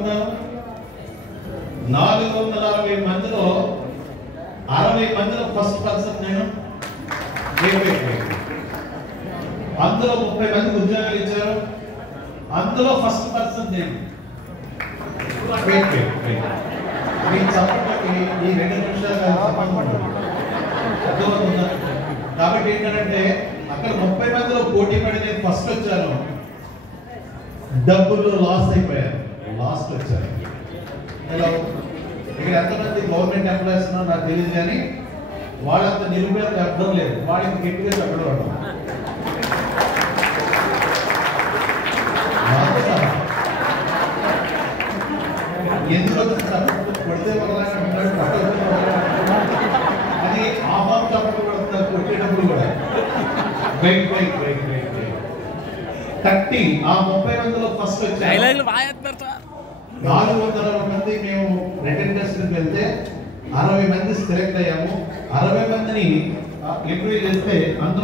అనుకున్నాను 460 మందిలో 60 మందిలో ఫస్ట్ పర్సన్ నేను. అందులో 30 మందికి ఉద్యోగాలు ఇచ్చారు, అందులో ఫస్ట్ పర్సన్ నేను. మీకు చెప్పడానికి ఈ 2 నిమిషాలు అర్థమవుతుందా? కాబట్టి ఏంటంటే అక్కడ 30 మందిలో పోటీ పడి నేను ఫస్ట్ వచ్చాను, డబ్బులు లాస్ అయిపోయాను, లాస్ట్ వచ్చాను. హలో, ఇక్కడ ఎంతమంది గవర్నమెంట్ ఎంప్లాయీస్ ఉన్నారో నాకు తెలియదు, కానీ వాళ్ళంత నిరుపేద అర్థం లేదు, వాళ్ళకి గట్టిగా చెప్పడం. ఎందుకు కొడితే అది ఆఫ్ చప్పట్లు పడుతున్నారు, కొట్టేటప్పుడు కూడా కట్టి ఆ 30 మందిలో ఫస్ట్ వచ్చారు. 460 మంది మేము రిటర్న్ టెస్ట్ వెళ్తే 60 మంది సెలెక్ట్ అయ్యాము. 60 మందిని ఇంటర్వ్యూ చేస్తే అందులో